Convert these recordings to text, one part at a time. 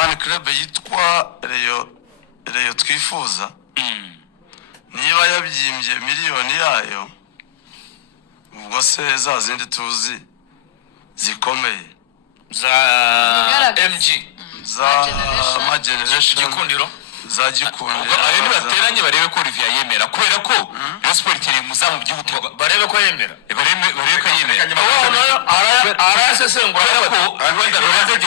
fan club yitwa Rayon twifuza niba yabyimbye miliyoni yayo ubwo se za zindi tuzi zikomeye za MG za generation gikundiro za gikundiro ayo nibateranye barebe ko Olivier yemera kubera ko Rayon Sport iri muzamu by'ubuto barebe ko yemera barebe ko yemera arasesengura ko Rwanda rubaze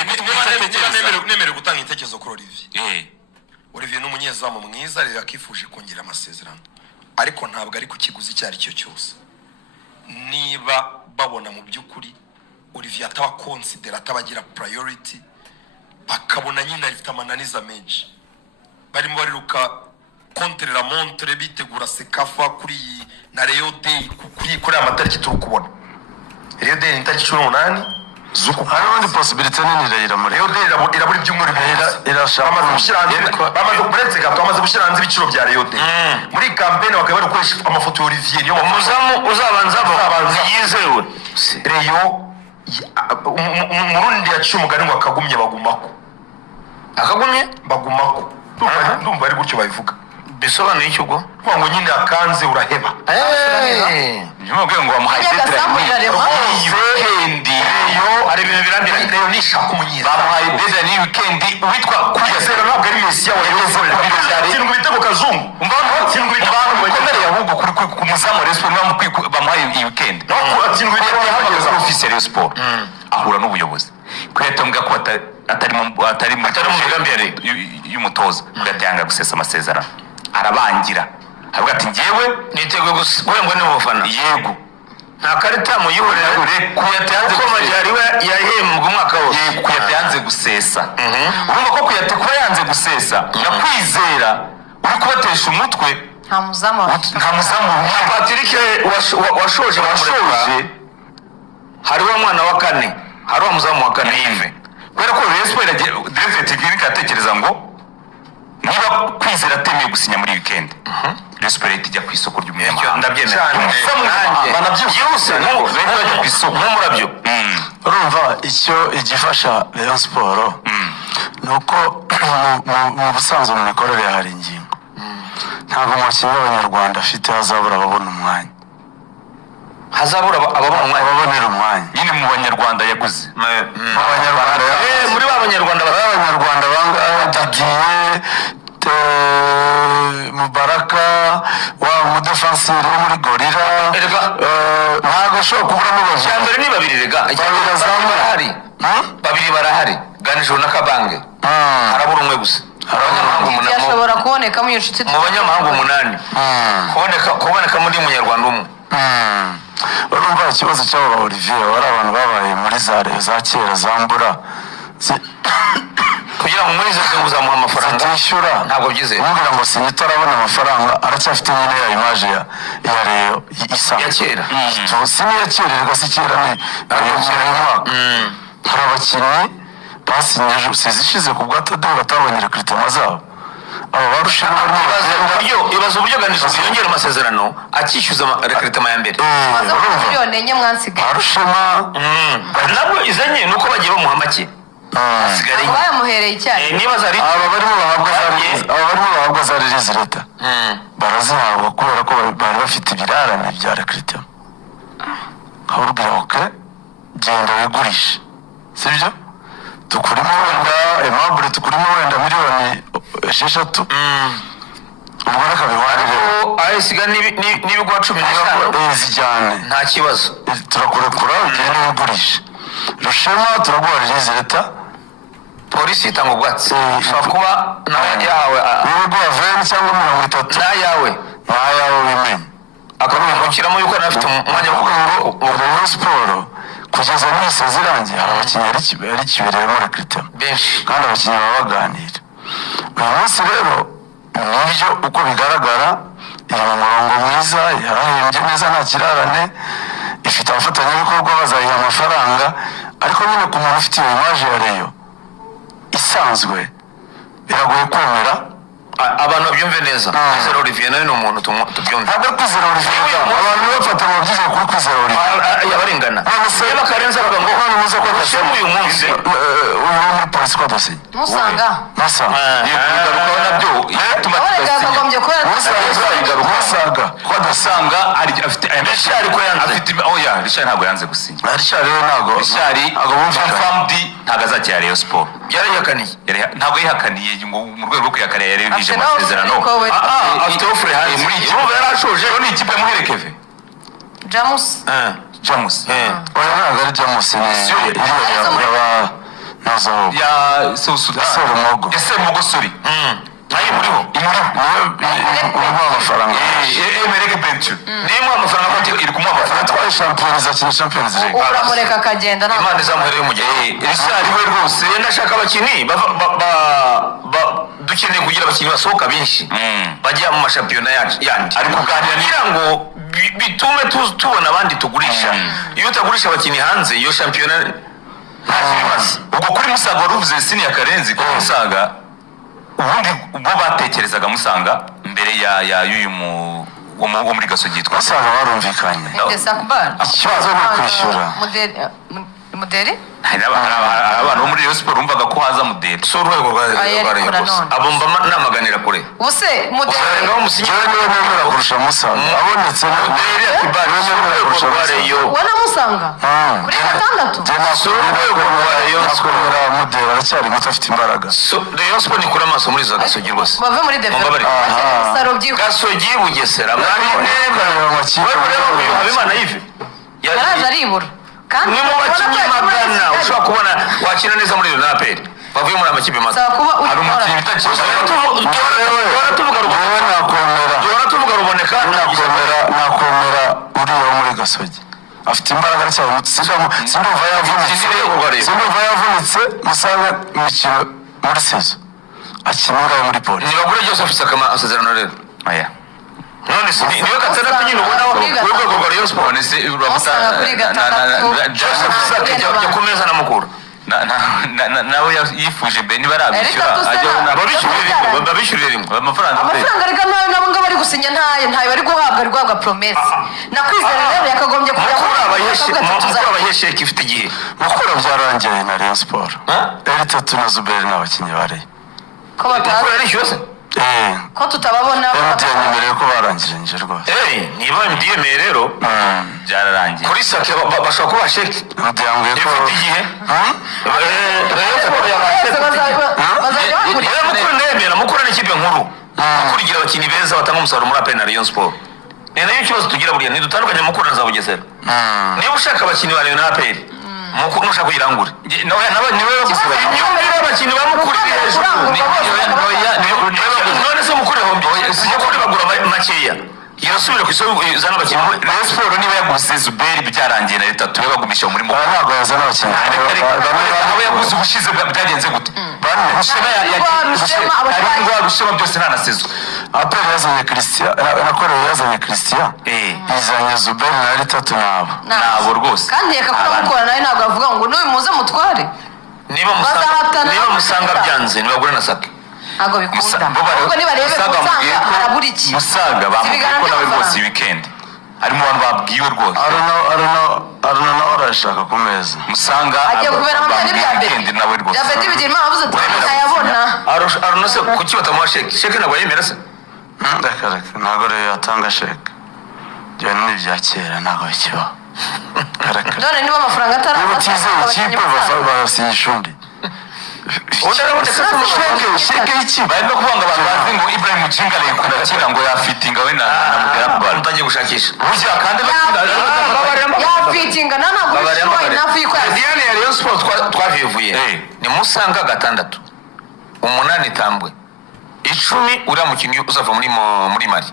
nemere gutanga intekerezo kuri Olivier Olivier n'umunyezamu mwiza rero akifuje kongera amasezerano ariko ntabwo ari ku kiguzi cyari cyo cyose niba babona mu by'ukuri Olivier ataba consider atabagira priority bakabona nyine afite amananiza menshi barimo bariruka contre la montre bitegura sekafa kuri na Rayon Day kuri amatariki turi kubona Rayon Day ni tariki 18 zuko hari possibility nini Rayon muri Rayon Day iraburi by'umuri irashaka bamaze kuretse gato bamaze gushyira hanze ibiciro bya Rayon Day muri campaign bakaba bari gukoresha amafoto ya Olivier niyo umuzamu uzabanza yizewe Rayon umurundi yaciye umugani ngo akagumye bagumako ndumva ari gutyo bayivuga bisobanuye icyo ubwo ngo nyine akanze uraheba nyumubwe ngo wamuhaye weekend ari ibintu birambye Rayon nishaka umunyiza bamuhaye deadline ni weekend witwa kugezera ntabwo ari Messi ya Rayon ibitego kazungu umva bikomere ahubwo ku muzamu wa Rayon Sport bamuhaye iyi weekend atsindwa ibitego officiel Rayon Sport ahura n'ubuyobozi kwetambwa ko atari mu migambi y'umutoza kugatanga gusesa amasezerano arabangira avuga ati ngewe niteguye guhembwa n'abafana yego nta karita mu yihorera kuyatanze ko majari we yahembwa umwaka wose kuyatanze gusesa urumva ko kuyate kuba yanze gusesa nakwizera uri kubatesha umutwe nta muzamu Patrick washoje hari wa mwana wa kane hari wa muzamu wa kane Yves kubera ko Rayon Sport directeur technique atekereza ngo niba kwizera atemeye gusinya muri weekend Rayon Sport ijya ku isoko ry'umunyamahanga ndabyemera banabyihuse bajya ku isoko nk'umurabyo urumva icyo igifasha Rayon Sport nuko mu busanzwe mu mikorere hari ingingo ntabwo umukinnyi w'Abanyarwanda afite hazabura ababona umwanya ababonera umwanya nyine mu Banyarwanda yaguze muri b'Abanyarwanda bangahe Didier Mubaraka wa umudefanseri wo muri Gorilla ntabwo ashobora kuburamo cyambere ni babiri rega babiri barahari Ganijuru na Kabange harabura umwe gusa yashobora kuboneka mu inshuti mu banyamahanga 8 kuboneka muri Munyarwanda umwe urumva ikibazo cy'abo Olivier bari abantu babaye muri za Rayon za kera zambura kugira ngo muri izo uzamuha amafaranga yishyura ntabwo byize umubwira ngo sinita arabona amafaranga aracyafite nyine ya image ya Rayon isa ya kera siniya kera rega si kera ni hari abakinnyi basinyaje sezishize ku bwatade batabonye recruitment zabo abo barushanwa ibaza uburyo Ganijuru yongera amasezerano akishyuza recruitment ya mbere miliyoni enye mwansigaye barushanwa nabwo izanye nuko bagiye bamuha make sigari bamuhereye icyayi niba zari aba barimo bahabwa za release leta barazihabwa kubera ko bari bafite ibirarane bya recruitment ahubwo okay genda wigurisha sibyo tukurimo wenda Aimable tukurimo wenda miliyoni 6 ubwo reka biwarire ayisiga n'ibigwa 10 zijyane nta kibazo turakurekura ugende wigurisha Rushema turaguha release leta polisi itanga ubwatsi ushobora kuba nawe yawe n'ubwo aveni cyangwa 30 nayawe bimenye akabikiramo yuko anafite umwanya wo Rayon Sport kugeza n'isi zirangiye hari abakinnyi ari kibereyemo recruitment benshi kandi abakinnyi baba baganira uyu munsi rero nibyo uko bigaragara iri mu murongo mwiza yarahembye neza nta kirarane ifite abafatanyabikorwa bazayiha amafaranga ariko nyine ku muntu ufite iyo image ya Rayon isanzwe biragoye kwemera abantu babyumve neza. Kwizera Olivier nawe ni umuntu tubyumve. ntabwo ari kwizera Olivier abantu bafata mu byiza kuri kwizera Olivier yabarengana niba Karenzi avuga ngo none muze ko ushemu uyu munsi uyu muri polisi ko dosiye musanga yigarukaho nabyo akagombye kuba musaga ko dusanga afite Richard ko yanze afite oya Richard ntabwo yanze gusinya Richard rero ntabwo Richard confirmed ntabwo azakira Rayon Sport yarayihakaniye ntabwo yihakaniye ngo mu rwego rwo kwihakana yari bije amasezerano afite ofure hanze muri iki gihe yarashoje ni ikipe muherekeve Jamus oya ntabwo ari Jamus ni nazo ya Sousuda Serumogo sori nayo muriho imuriho amafaranga Emereke Bentu niyo amafaranga iri kumuha amafaranga atwaye Champions akina Champions League uramureka akagenda Imana izamuhereye mu gihe Richard we rwose ndashaka abakinnyi dukeneye kugira abakinnyi basohoka benshi bajya mu mashampiyona yandi ari kuganira kugira ngo bitume tubona abandi tugurisha iyo utagurisha abakinnyi hanze iyo shampiyona nta kibazo ubwo kuri Musaga waruvuze sini ya Karenzi ko Musaga ubundi bo batekerezaga Musanga mbere ya y'uyu wo muri Gasogi yitwa Musaga barumvikanye ikibazo ni kwishyura Muderi hari abantu bo muri Rayon Sport bumvaga ko haza Muderi so urwego rwa Rayon abo mba namaganira kure ubuse Muderi ngaho musinyira niyo nemera kurusha Musaga abonetse Muderi akibari urwego rwa Rayon wana Musanga kuri gatandatu so urwego rwa Rayon Sport Muderi aracyari muto afite imbaraga so Rayon Sport ni kuri amaso muri za Gasogi rwose bave muri development Gasogi Bugesera mwari nemera Habimana yive yaraza aribura ni mu bakinnyi magana ushobora kubona wakina neza muri Napoli bavuye muri amakipe mato hari umukinnyi bitakiza tuvuga ruboneka nakomera uriya wo muri Gasogi afite imbaraga cyane sindumva yavunitse Musanga imikino muri sezo akina muri polisi ntibagure byose afite amasezerano rero aya none se niyo gatandatu nyine ubona urwego rwa Rayon Sport nese jya ku meza na mukuru nawe yifuje be niba arabishyura babishyurire rimwe amafaranga reka nawe nabo ngo bari gusinya ntayo bari guhabwa promesse nakwizera rero yakagombye kujya mukuru abahesheke ifite igihe mukuru byarangiye na Rayon Sport Eritatu na Zuberi n'abakinnyi bari ko batazi arishyuze ko tutababona byaranyemereye ko barangije nje rwose niba ndiyemeye rero byararangiye kuri sake bashobora kuba sheke byambwiye ko ifite igihe mukuru ndemera mukuru ni ikipe nkuru mukurigira abakinnyi beza batanga umusaruro muri APR na Rayon Sport ni nayo ikibazo tugira buriya ntidutandukanye mukuru na za Bugesera niba ushaka abakinnyi ba Rayon na APR mukuru nushaka kuyirangura niwe bagusura abakinnyi bamukuriye none se mukuru hombi mukuru bagura makeya yarasubira ku isoko izana abakinnyi Rayon Sport niba yaguze Zuberi byarangiye na Eritatu bagumisha muri mukuru ntabwo yazana abakinnyi abo yaguze ubushize byagenze gute Rushema byose nta nasezo APR yazanye Christian nakoreye yazanye Christian izanye Zuberi na Eritatu nabo rwose kandi reka kumukora nawe ntabwo avuga ngo n'uyu muze mutware niba musanga byanze ntibagure na sake ntabwo bikunda ahubwo nibarebe Musanga harabura iki Musaga bamubwiye ko nawe rwose weekend ari mu bantu babwiwe rwose aruna nawe arashaka ku meza Musanga agiye kubera hamwe n'ibya weekend nawe rwose David bigira impamvu avuze ati ntayabona aruna se kuki batamuha sheke sheke ntabwo yemera se reka ntabwo rero yatanga sheke ibyo ni ibya kera ntabwo bikibaho none niba amafaranga niba utizeye ikipe basinyisha undi sheke y'ikipe bari no kuvuga ngo abantu bazi ngo Ibrahim Jingale kurakina ngo yafitinga we na Mudera Kubala utagiye gushakisha burya kandi yafitinga ntabwo bishoboye nafu yikora Diane ya Rayon Sport twavivuye ni Musanga gatandatu 8 tambwe 10 uriya mukinnyi uzava muri Mali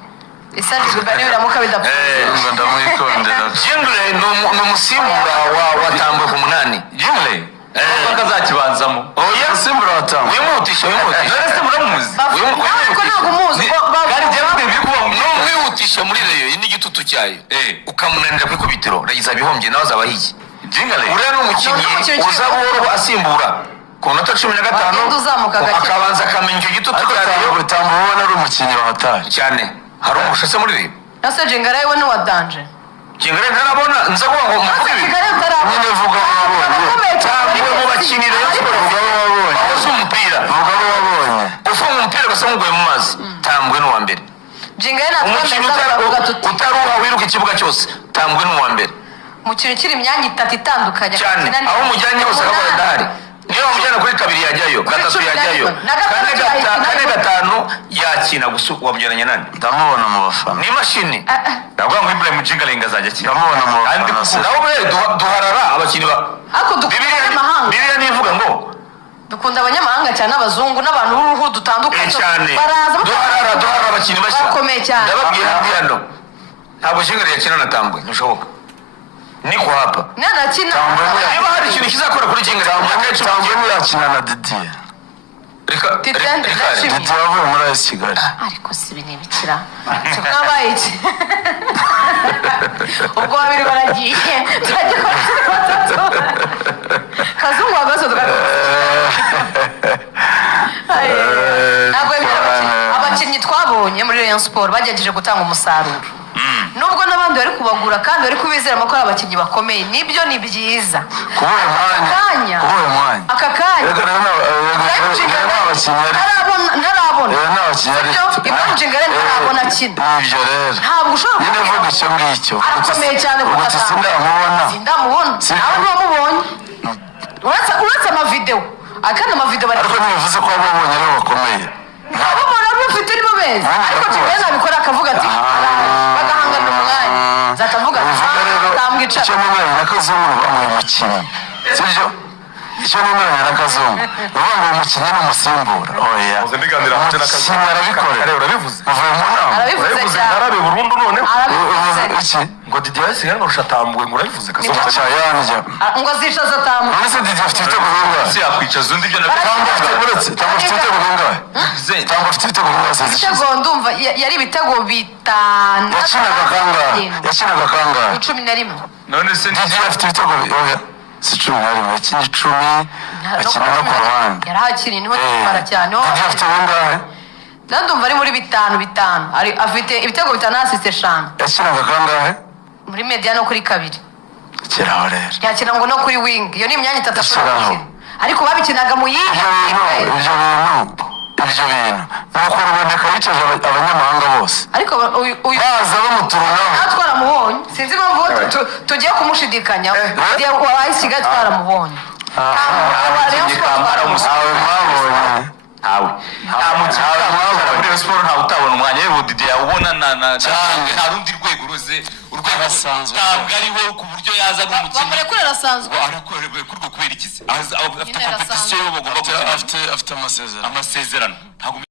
isandi gubani biramuka bidapfa ngo ndamwikondera Jingle ni umusimbura wa tambwe ku 8 Jingle akazakibanzamo oya simbura watanga wimutisha none se muramuzi ariko ntabwo umuzi kandi jyewe bikuba mwihutisha muri Rayon n'igitutu cyayo ukamunanira ku ikubitiro ragiza bihombye nawe azabahiye Jingle uriya ni umukinnyi uza buhoro asimbura ku minota 15 akabanza akamenya icyo gitutu cya Rayon. Tambubona ari umukinnyi wa hatari cyane hari umushase muri Rayon. nase Jingara yewe ni wa danje Jingara ntarabona nza kuba ngo mukuru nyine vuga wabonye cyangwa mu bakinnyi Rayon Sport vuga wabonye aho umupira vuga wabonye ufunga umupira basa nguye mu mazi Tambwe ni wa mbere. Jingara umukino utaruha wiruka ikibuga cyose Tambwe ni wa mbere. mu kintu kiri imyanya 3 itandukanye cyane aho umujyanye hose akabona ndahari niyo wamujyana kuri 2 yajyayo 3 yajyayo 4 5 yakina gusa wamujyanye nani ndamubona mu bafana ni mashini ndavuga ngo Ibrahim Jingalenga azajya akina ndamubona mu bafana nawe duharara abakinnyi ba ako dukunda amahanga Bibiliya nivuga ngo dukunda abanyamahanga cyane abazungu n'abantu b'uruhu dutandukanye baraza duharara abakinnyi bashya bakomeye cyane ndababwira hano ntabwo Jingalenga yakina na Tambwe ntushoboka niko hapa nana kina niba hari ikintu kizakora kuri Jingalenga Tambwe yakina na Didier Didier wavuye muri AS Kigali ariko si binibikira tukabaye iki ubwo babiri baragiye tujya kwa batatu kazungu agaso ntabwo abakinnyi twabonye muri Rayon Sport bagejeje gutanga umusaruro nubwo n'abandi bari kubagura kandi bari kubizera ko ari abakinnyi bakomeye nibyo ni byiza aka kanya ntarabona Imran Jingara ntarabona kina ibyo rero ntabwo ushobora nyine vuga icyo ngicyo arakomeye cyane ku gatanga sindamubona nawe ntiwamubonye uretse amavidewo akandi amavidewo bari ariko ntibivuze ko wababonye aribo bakomeye abo bafite nibo beza ariko Jingara nabikora akavuga ati bagahangana umwanya zatavuga icyo n'umwanya n'akazungu bamuye umukinnyi sibyo icyo n'umwanya n'akazungu uvuga ngo umukinnyi n'umusimbura oya umukinnyi arabikora urabivuze uvuye mu nama arabivuze cyane arabe burundu none iki ngo Didier yasigaye nkurusha Tambwe ngo urabivuze uvuga cya yanjye ngo zicaza Tambwe none se Didier afite ibitego bingahe yakwicaza undi byo Tambwe afite ibitego bingahe Tambwe afite ibitego bingahe se ibitego ndumva yari ibitego 5 yakinaga kangahe 11 none se Didier afite ibitego oya si 11 yakinnye 10 akina no ku ruhande yarahakiriye niho twara cyane Didier afite bingahe ndumva ari muri 5 afite ibitego 5 assist 5 yakinaga kangahe muri media no kuri 2 kiraho rero yakina ngo no kuri wing iyo ni imyanya 3 ashobora ariko babikinaga mu yihe ibyo bintu nuko ruboneka yicaje abanyamahanga bose ariko uyu baza bamuturunaho twaramubonye sinzi impamvu tugiye kumushidikanya wabaye Kigali twaramubonye muri Rayon Sport ntawe utabona umwanya we Didier yawubona nta rundi rwego ruze urwego asanzwe ntabwo ariho ku buryo yaza nk'umukinnyi bamurekure arasanzwe arakorerwa kuri kubera iki se afite competition yo bagomba afite amasezerano ntabwo